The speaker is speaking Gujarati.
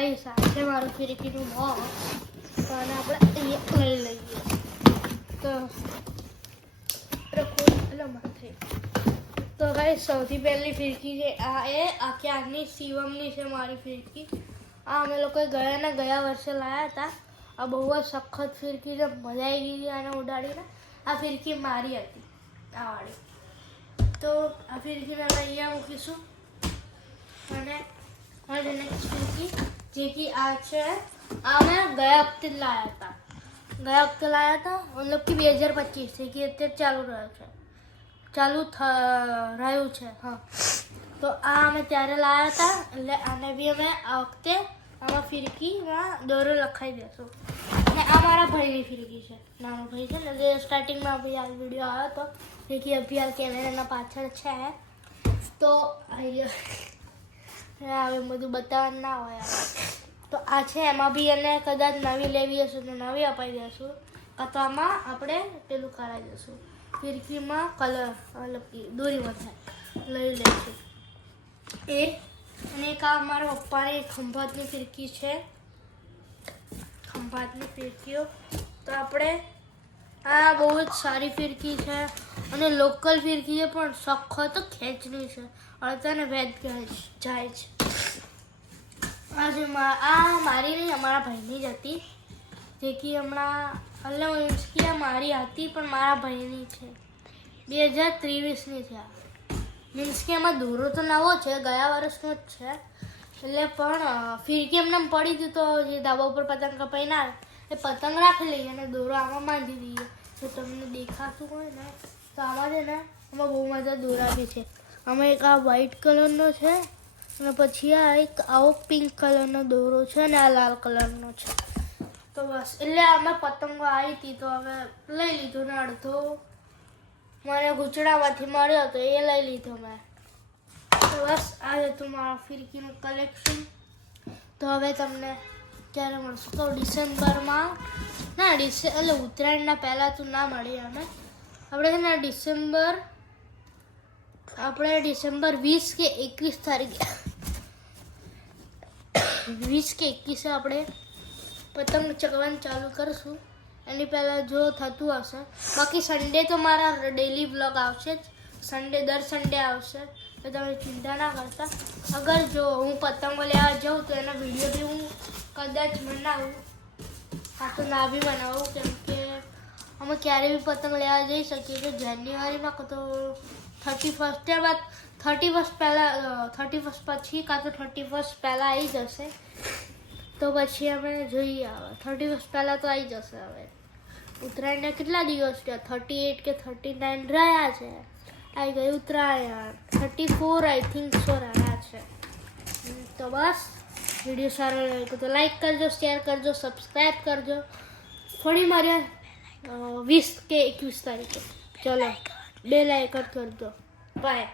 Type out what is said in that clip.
ગાઈસ આ છે મારું ફિરકીનું બોક્સ. તો આને આપણે અહીંયા લઈ લઈએ. તો તો ગાઈસ સૌથી પહેલી ફિરકી છે આ આખી આગની શિવમની છે મારી ફિરકી. આ અમે લોકો ગયા વર્ષે લાવ્યા હતા. આ બહુ જ સખત ફિરકી છે, મજા આવી ગઈ આને ઉડાડીને. આ ફિરકી મારી હતી આ વાળી. તો આ ફિરકીને આપણે અહીંયા મૂકીશું. અને હવે નેક્સ્ટ ફિરકી જે કે આ છે, આ મેં ગયા વખતે જ લાવ્યા હતા. મતલબ કે 2025 છે કે અત્યારે ચાલુ રહ્યું છે. હા, તો આ અમે ત્યારે લાવ્યા હતા. એટલે આને બી અમે આ વખતે આમાં ફિરકીમાં દોરો લખાઈ દેશું. અને આ મારા ભાઈની ફિરકી છે, નાનો ભાઈ છે ને, જે સ્ટાર્ટિંગમાં ભાઈ આ વિડીયો આવ્યો હતો જે કે અભિયાલ કેમેરાના પાછળ છે. તો હવે બધું બતાવવાનું ના હોય. તો આ છે, એમાં બી એને કદાચ નવી લેવી હશે તો નવી અપાઈ દઈશું, અથવા આમાં આપણે પેલું કરાવી દઈશું, ફિરકીમાં કલર મતલબ કે દોરી વધારે લઈ લઈશું એ. અને એક આ મારા પપ્પાની ખંભાતની ફિરકી છે, ખંભાતની ફિરકીઓ. તો આપણે આ બહુ જ સારી ફિરકી છે અને લોકલ ફિરકી છે, પણ સખત ખેંચની છે. અડતાને વેદ જાય છે. આ મારી નહીં, અમારા ભાઈની જ હતી, જે કે હમણાં મીન્સ કે આ મારી હતી પણ મારા ભાઈની છે. 2023ની છે. મીન્સ કે એમાં દોરો તો નવો છે, ગયા વર્ષનો જ છે. એટલે પણ ફિરકી એમને પડી હતી, તો જે ધાબા ઉપર પતંગ કપાઈ ના એ પતંગ રાખી લઈએ અને દોરો આમાં બાંધી દઈએ. જો તમને દેખાતું હોય ને તો આમાં છે ને, આમાં બહુ મજા દોરા બી છે. આમાં એક આ વ્હાઈટ કલરનો છે અને પછી આ એક આવો પિંક કલરનો દોરો છે અને આ લાલ કલરનો છે. તો બસ, એટલે આમાં પતંગો આવી હતી તો હવે લઈ લીધું ને અડધો મને ગુચડામાંથી મળ્યો તો એ લઈ લીધો મેં. તો બસ આ હતું મારા ફિરકીનું કલેક્શન. તો હવે તમને ક્યારે મળશું તો ડિસેમ્બરમાં ના, એટલે ઉત્તરાયણના પહેલાં તો ના મળીએ અમે. આપણે છે ને ડિસેમ્બર 20 કે 21 તારીખે 20 કે 21 આપણે પતંગ ચગવાનું ચાલુ કરશું. એની પહેલાં જો થતું હશે, બાકી સન્ડે તો મારા ડેલી વ્લોગ આવશે જ. દર સન્ડે આવશે, તો તમે ચિંતા ના કરતા. અગર જો હું પતંગો લેવા જાઉં તો એના વિડીયો બી હું કદાચ બનાવું, હા તો ના બી બનાવું, કેમ કે અમે ક્યારે બી પતંગ લેવા જઈ શકીએ છીએ. જાન્યુઆરીમાં તો 31 પછી કાં તો 31 પહેલાં આવી જશે. તો પછી અમે જોઈએ, આવે 31 પહેલાં તો આવી જશે. હવે ઉત્તરાયણના કેટલા દિવસ થયા? 38 કે 39 રહ્યા છે. આવી ગઈ ઉત્તરાયણ. 34 આઈ થિંક સો રહ્યા છે. તો બસ, વિડીયો સારો લાગ્યો તો લાઈક કરજો, શેર કરજો, સબસ્ક્રાઈબ કરજો. ફરી મારે 20 કે 21 તારીખે. ચલો, 2 લાઈક કરજો. બાય.